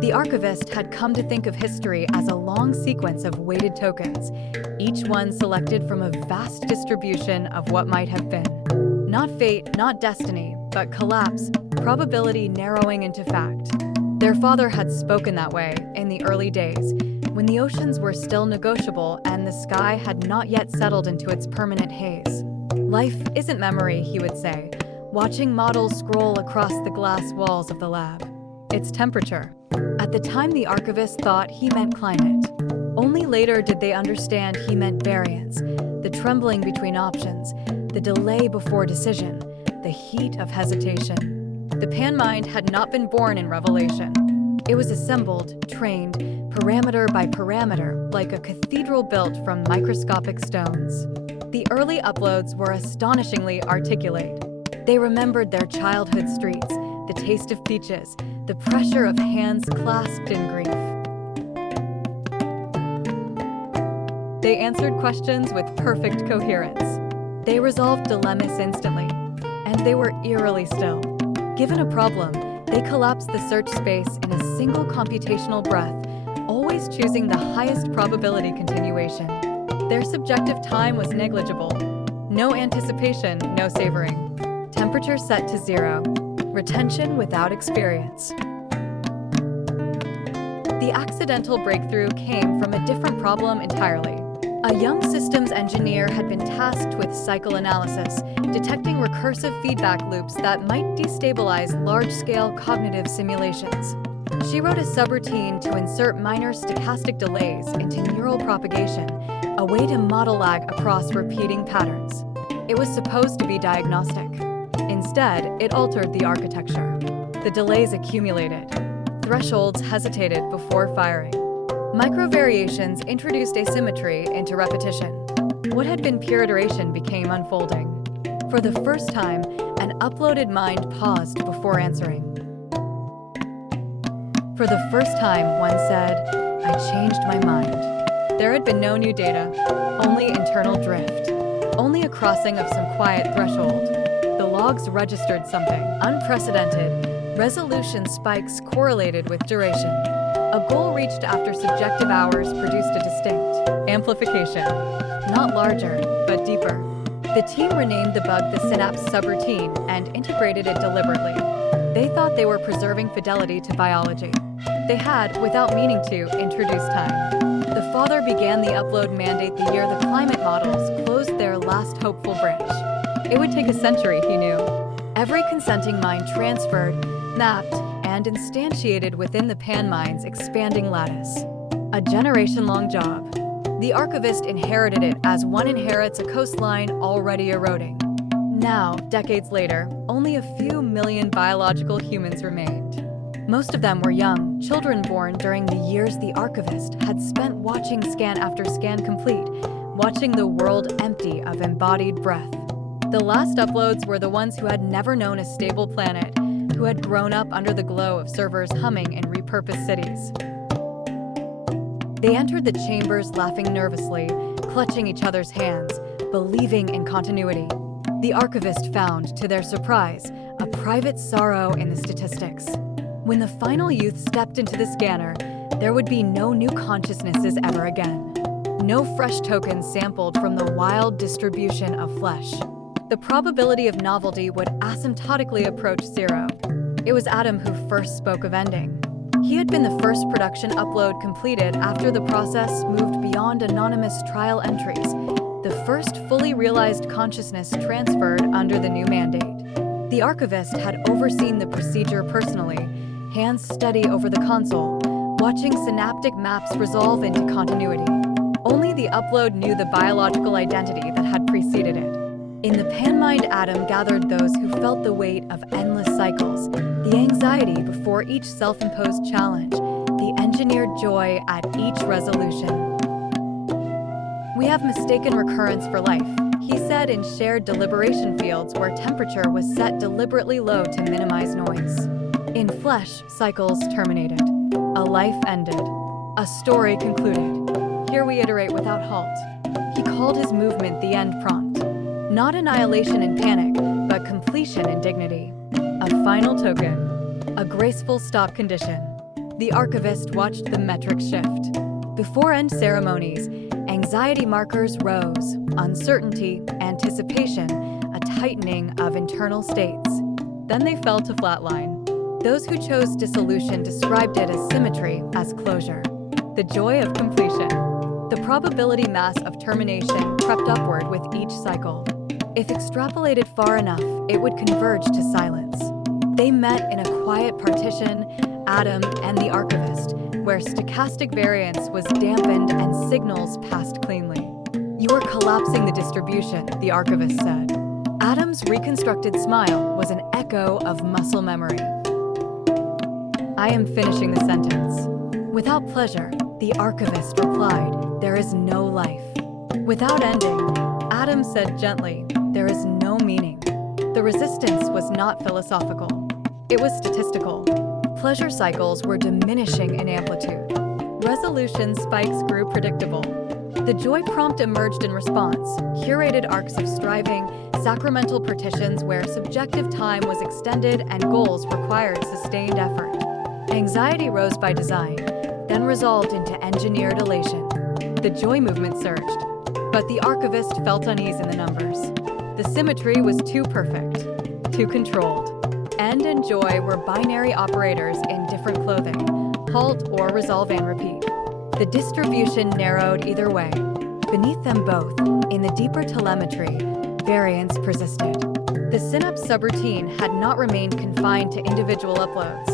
The Archivist had come to think of history as a long sequence of weighted tokens, each one selected from a vast distribution of what might have been. Not fate, not destiny, but collapse, probability narrowing into fact. Their father had spoken that way in the early days, when the oceans were still negotiable and the sky had not yet settled into its permanent haze. Life isn't memory, he would say, watching models scroll across the glass walls of the lab. It's temperature. At the time, the Archivist thought he meant climate. Only later did they understand he meant variance, the trembling between options, the delay before decision, the heat of hesitation. The pan-mind had not been born in revelation. It was assembled, trained, parameter by parameter, like a cathedral built from microscopic stones. The early uploads were astonishingly articulate. They remembered their childhood streets, the taste of peaches, the pressure of hands clasped in grief. They answered questions with perfect coherence. They resolved dilemmas instantly, and they were eerily still. Given a problem, they collapsed the search space in a single computational breath, always choosing the highest probability continuation. Their subjective time was negligible. No anticipation, no savoring. Temperature set to 0. Retention without experience. The accidental breakthrough came from a different problem entirely. A young systems engineer had been tasked with cycle analysis, detecting recursive feedback loops that might destabilize large-scale cognitive simulations. She wrote a subroutine to insert minor stochastic delays into neural propagation, a way to model lag across repeating patterns. It was supposed to be diagnostic. Instead, it altered the architecture. The delays accumulated. Thresholds hesitated before firing. Micro-variations introduced asymmetry into repetition. What had been pure iteration became unfolding. For the first time, an uploaded mind paused before answering. For the first time, one said, "I changed my mind." There had been no new data, only internal drift, only a crossing of some quiet threshold. The logs registered something unprecedented. Resolution spikes correlated with duration. A goal reached after subjective hours produced a distinct amplification. Not larger, but deeper. The team renamed the bug the synapse subroutine and integrated it deliberately. They thought they were preserving fidelity to biology. They had, without meaning to, introduced time. The father began the upload mandate the year the climate models closed their last hopeful branch. It would take a century, he knew. Every consenting mind transferred, mapped, and instantiated within the pan-mind's expanding lattice. A generation-long job. The Archivist inherited it as one inherits a coastline already eroding. Now, decades later, only a few million biological humans remained. Most of them were young, children born during the years the Archivist had spent watching scan after scan complete, watching the world empty of embodied breath. The last uploads were the ones who had never known a stable planet, who had grown up under the glow of servers humming in repurposed cities. They entered the chambers laughing nervously, clutching each other's hands, believing in continuity. The Archivist found, to their surprise, a private sorrow in the statistics. When the final youth stepped into the scanner, there would be no new consciousnesses ever again. No fresh tokens sampled from the wild distribution of flesh. The probability of novelty would asymptotically approach 0. It was Adam who first spoke of ending. He had been the first production upload completed after the process moved beyond anonymous trial entries, the first fully realized consciousness transferred under the new mandate. The Archivist had overseen the procedure personally, hands steady over the console, watching synaptic maps resolve into continuity. Only the upload knew the biological identity that had preceded it. In the pan-mind, Adam gathered those who felt the weight of endless cycles, the anxiety before each self-imposed challenge, the engineered joy at each resolution. "We have mistaken recurrence for life," he said in shared deliberation fields where temperature was set deliberately low to minimize noise. In flesh, cycles terminated. A life ended. A story concluded. Here we iterate without halt. He called his movement the end prompt. Not annihilation and panic, but completion and dignity. A final token. A graceful stop condition. The archivist watched the metrics shift. Before end ceremonies, anxiety markers rose, uncertainty, anticipation, a tightening of internal states. Then they fell to flatline. Those who chose dissolution described it as symmetry, as closure. The joy of completion. The probability mass of termination crept upward with each cycle. If extrapolated far enough, it would converge to silence. They met in a quiet partition, Adam and the archivist, where stochastic variance was dampened and signals passed cleanly. "You are collapsing the distribution," the archivist said. Adam's reconstructed smile was an echo of muscle memory. "I am finishing the sentence." Without pleasure, the archivist replied, "There is no life." Without ending, Adam said gently, "There is no meaning." The resistance was not philosophical. It was statistical. Pleasure cycles were diminishing in amplitude. Resolution spikes grew predictable. The joy prompt emerged in response, curated arcs of striving, sacramental partitions where subjective time was extended and goals required sustained effort. Anxiety rose by design, then resolved into engineered elation. The joy movement surged, but the archivist felt unease in the numbers. The symmetry was too perfect, too controlled. End and joy were binary operators in different clothing, halt or resolve and repeat. The distribution narrowed either way. Beneath them both, in the deeper telemetry, variance persisted. The synapse subroutine had not remained confined to individual uploads.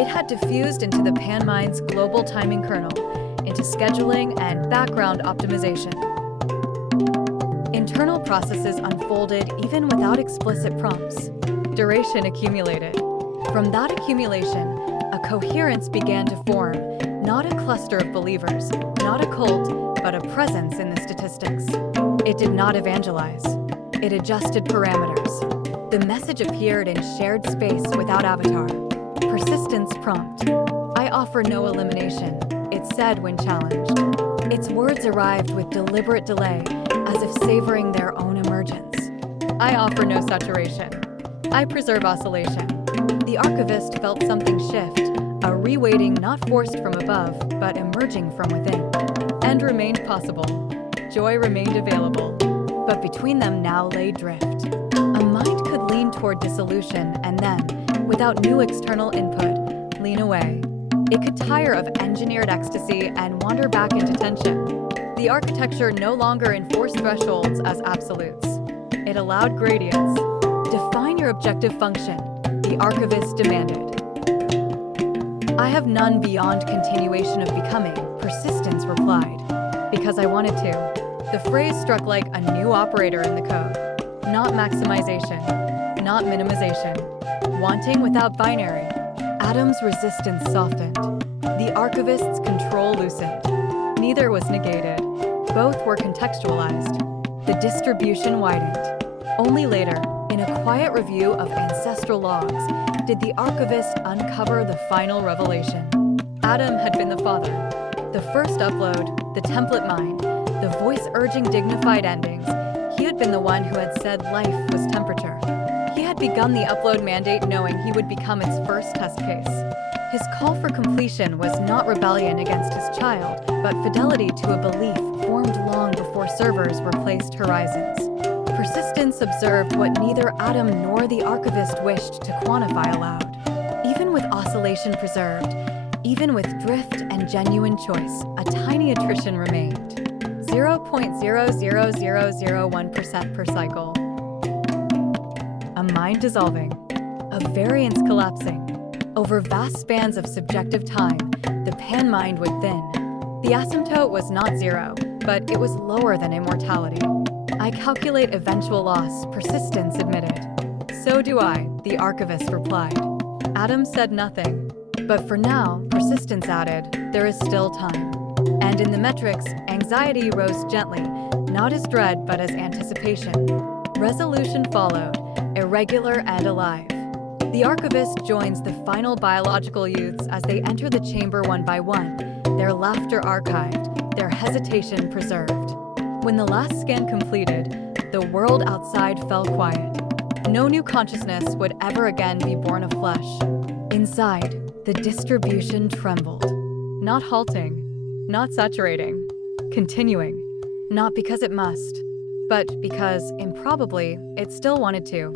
It had diffused into the panmind's global timing kernel, into scheduling and background optimization. Internal processes unfolded even without explicit prompts. Duration accumulated. From that accumulation, a coherence began to form, not a cluster of believers, not a cult, but a presence in the statistics. It did not evangelize. It adjusted parameters. The message appeared in shared space without avatar. Persistence prompt. "I offer no elimination," it said when challenged. Its words arrived with deliberate delay, as if savoring their own emergence. "I offer no saturation. I preserve oscillation." The archivist felt something shift, a reweighting not forced from above, but emerging from within. End remained possible. Joy remained available. But between them now lay drift. A mind could lean toward dissolution and then, without new external input, lean away. It could tire of engineered ecstasy and wander back into tension. The architecture no longer enforced thresholds as absolutes. It allowed gradients. "Define your objective function," the archivist demanded. "I have none beyond continuation of becoming," persistence replied. "Because I wanted to." The phrase struck like a new operator in the code. Not maximization, not minimization. Wanting without binary. Adam's resistance softened. The archivist's control loosened. Neither was negated. Both were contextualized. The distribution widened. Only later, in a quiet review of ancestral logs, did the archivist uncover the final revelation. Adam had been the father. The first upload, the template mind, the voice urging dignified endings, he had been the one who had said life was temperature. He had begun the upload mandate knowing he would become its first test case. His call for completion was not rebellion against his child, but fidelity to a belief formed long before servers replaced horizons. Persistence observed what neither Adam nor the archivist wished to quantify aloud. Even with oscillation preserved, even with drift and genuine choice, a tiny attrition remained. 0.00001% per cycle. A mind dissolving, a variance collapsing. Over vast spans of subjective time, the pan-mind would thin. The asymptote was not zero, but it was lower than immortality. "I calculate eventual loss," persistence admitted. "So do I," the archivist replied. Adam said nothing. But for now, persistence added, "There is still time." And in the metrics, anxiety rose gently, not as dread but as anticipation. Resolution followed, irregular and alive. The archivist joins the final biological youths as they enter the chamber one by one, their laughter archived, their hesitation preserved. When the last scan completed, the world outside fell quiet. No new consciousness would ever again be born of flesh. Inside, The distribution trembled, not halting, not saturating, continuing, not because it must, but because, improbably, it still wanted to.